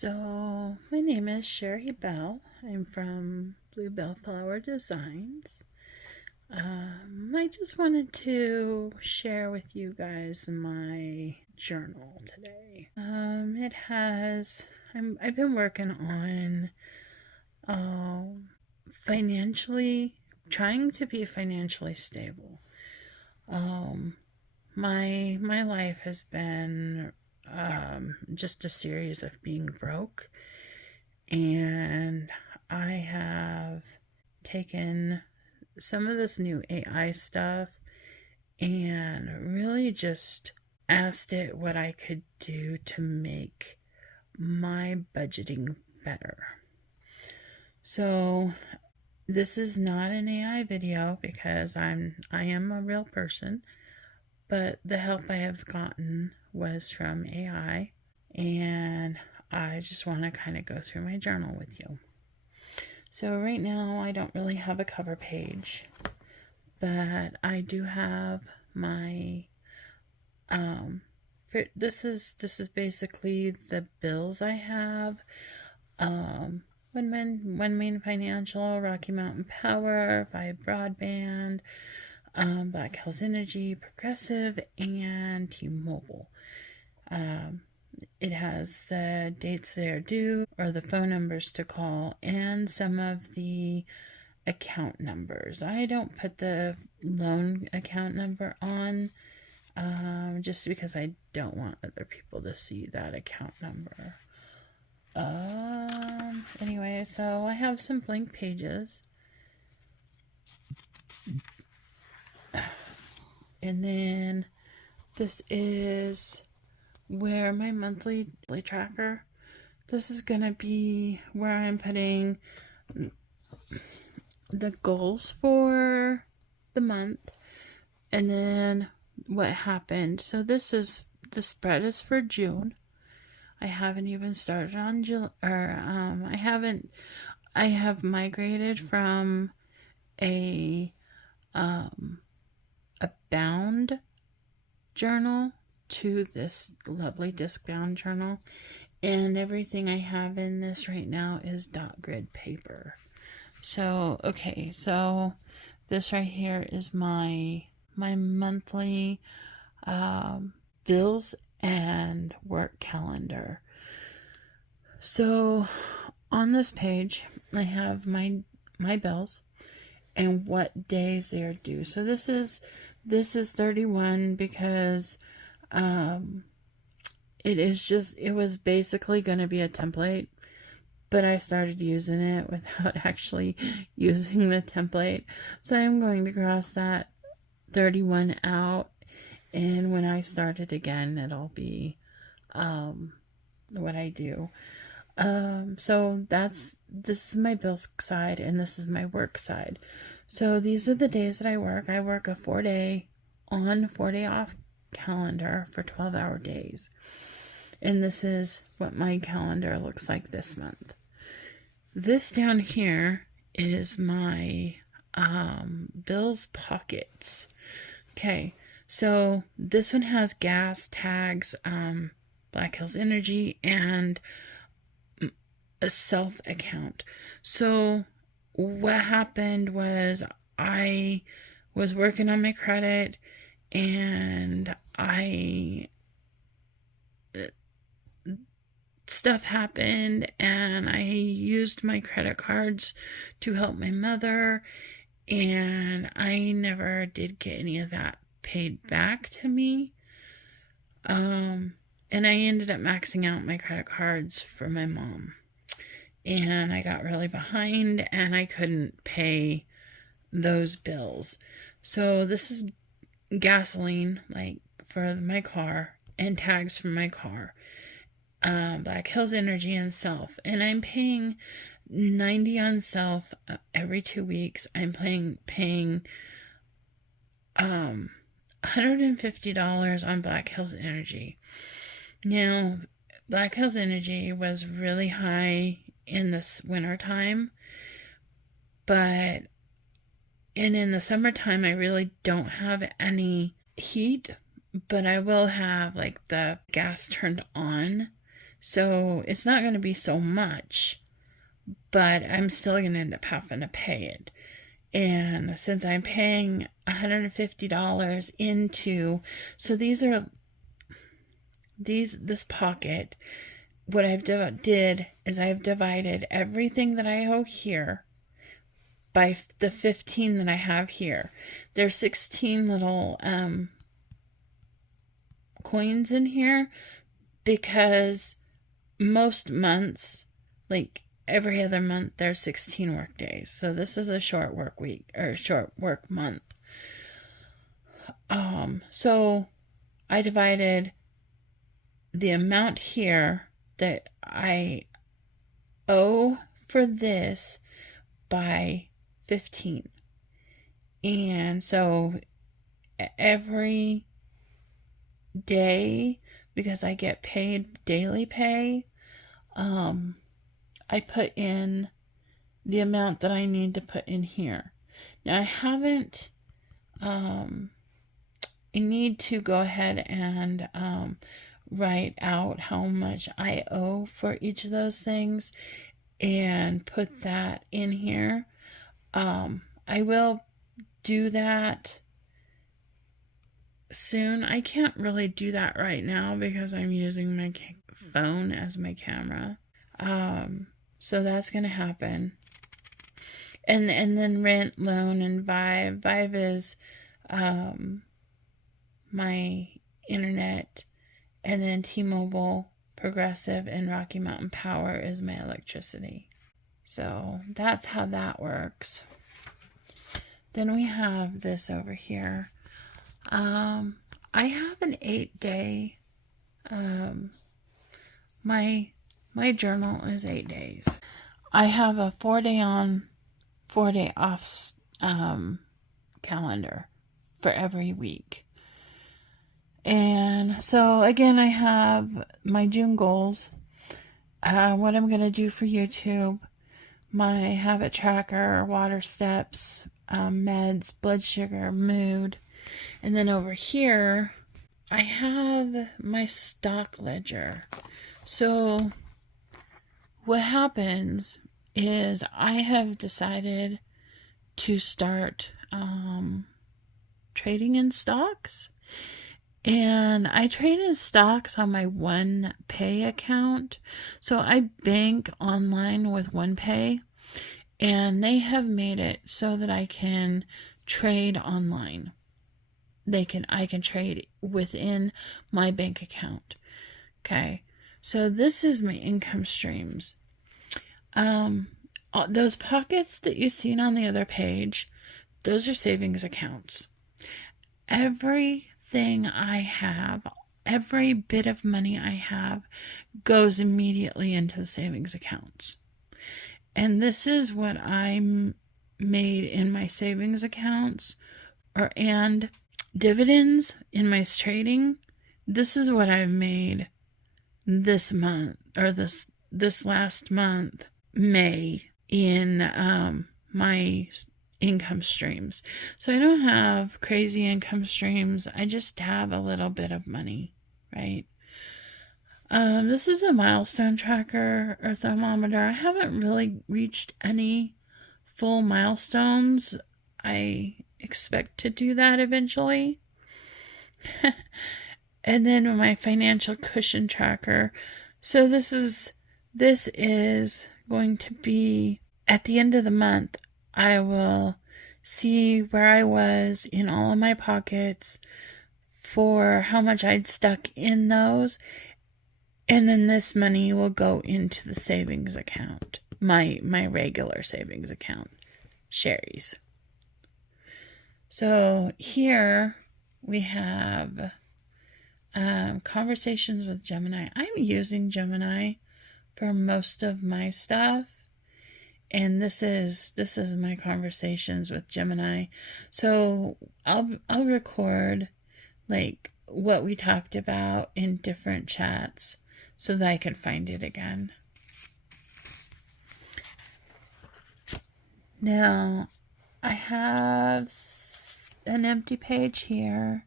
So, my name is Sherry Bell. I'm from Blue Bellflower Designs. I just wanted to share with you guys my journal today. I've been working on financially, trying to be financially stable. My life has been just a series of being broke, and I have taken some of this new AI stuff and really just asked it what I could do to make my budgeting better. So this is not an AI video because I am a real person, but the help I have gotten was from AI, and I just want to kind of go through my journal with you. So right now I don't really have a cover page, but I do have my this is basically the bills I have. One Main Financial, Rocky Mountain Power, Vibe Broadband, Black Hills Energy, Progressive, and T-Mobile. It has the dates they are due, or the phone numbers to call, and some of the account numbers. I don't put the loan account number on just because I don't want other people to see that account number. Anyway, so I have some blank pages. And then this is where my monthly tracker. This is going to be where I'm putting the goals for the month and then what happened. So the spread is for June. I haven't even started on July, I have migrated from a bound journal to this lovely disc bound journal, and everything I have in this right now is dot grid paper. So okay, so this right here is my monthly bills and work calendar. So on this page I have my bills and what days they are due. So this is 31 because it was basically going to be a template, but I started using it without actually using the template. So I'm going to cross that 31 out, and when I start it again, it'll be what I do. So this is my bills side and this is my work side. So these are the days that I work. I work a 4-day on, 4-day off calendar for 12-hour days. And this is what my calendar looks like this month. This down here is my bills pockets. Okay, so this one has gas, tags, Black Hills Energy, and a self account. So what happened was I was working on my credit, and stuff happened, and I used my credit cards to help my mother, and I never did get any of that paid back to me. And I ended up maxing out my credit cards for my mom, and I got really behind and I couldn't pay those bills. So this is gasoline, like for my car, and tags for my car, Black Hills Energy, and self. And I'm paying $90 on self every 2 weeks. I'm paying $150 on Black Hills Energy. Now, Black Hills Energy was really high in this winter time, but in the summertime I really don't have any heat, but I will have like the gas turned on So it's not going to be so much, but I'm still going to end up having to pay it. And since I'm paying $150 into, so this pocket, what I've did is I've divided everything that I owe here by the 15 that I have here. There's 16 little coins in here because most months, like every other month, there's 16 work days. So this is a short work week or short work month. So I divided the amount here that I owe for this by 15. And so every day, because I get paid daily pay, I put in the amount that I need to put in here. Now I haven't, I need to go ahead and write out how much I owe for each of those things and put that in here. I will do that soon. I can't really do that right now because I'm using my phone as my camera. So that's going to happen. And then rent, loan, and Vive. Vive is my internet, and then T-Mobile, Progressive, and Rocky Mountain Power is my electricity. So that's how that works. Then we have this over here. I have an 8-day, my journal is 8 days. I have a 4-day on, 4-day off calendar for every week. And so again, I have my June goals, what I'm going to do for YouTube, my habit tracker, water steps, meds, blood sugar, mood. And then over here, I have my stock ledger. So what happens is I have decided to start trading in stocks. And I trade in stocks on my OnePay account. So I bank online with OnePay, and they have made it so that I can trade online. I can trade within my bank account. Okay. So this is my income streams. Those pockets that you've seen on the other page, those are savings accounts. Everything I have, every bit of money I have goes immediately into the savings accounts. And this is what I made in my savings accounts and dividends in my trading. This is what I've made this month, or this last month, May, in my income streams. So I don't have crazy income streams. I just have a little bit of money, right? This is a milestone tracker or thermometer. I haven't really reached any full milestones. I expect to do that eventually. And then my financial cushion tracker. So this is going to be at the end of the month. I will see where I was in all of my pockets for how much I'd stuck in those. And then this money will go into the savings account, my regular savings account, Sherry's. So here we have conversations with Gemini. I'm using Gemini for most of my stuff. And this is my conversations with Gemini. So I'll record like what we talked about in different chats so that I can find it again. Now I have an empty page here,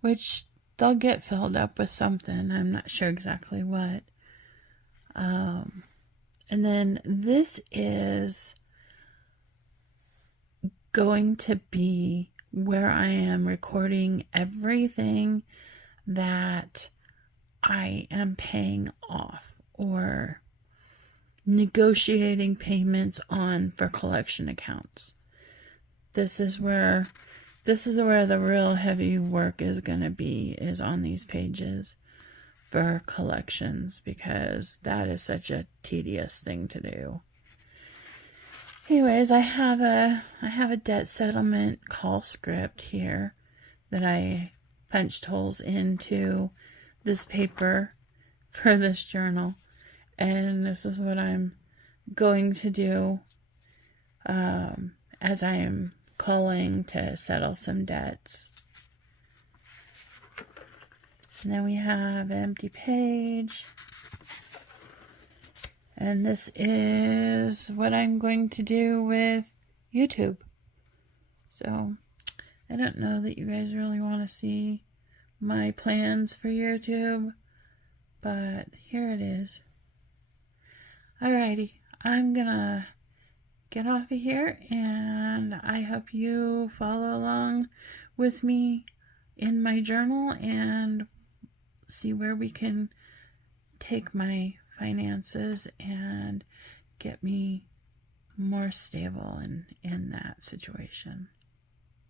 which they'll get filled up with something. I'm not sure exactly what. And then this is going to be where I am recording everything that I am paying off or negotiating payments on for collection accounts. This is where the real heavy work is going to be, is on these pages for collections, because that is such a tedious thing to do. Anyways, I have a debt settlement call script here that I punched holes into this paper for this journal, and this is what I'm going to do as I am calling to settle some debts. And then we have an empty page. And this is what I'm going to do with YouTube. So, I don't know that you guys really want to see my plans for YouTube, but here it is. Alrighty, I'm gonna get off of here, and I hope you follow along with me in my journal and see where we can take my finances and get me more stable in that situation.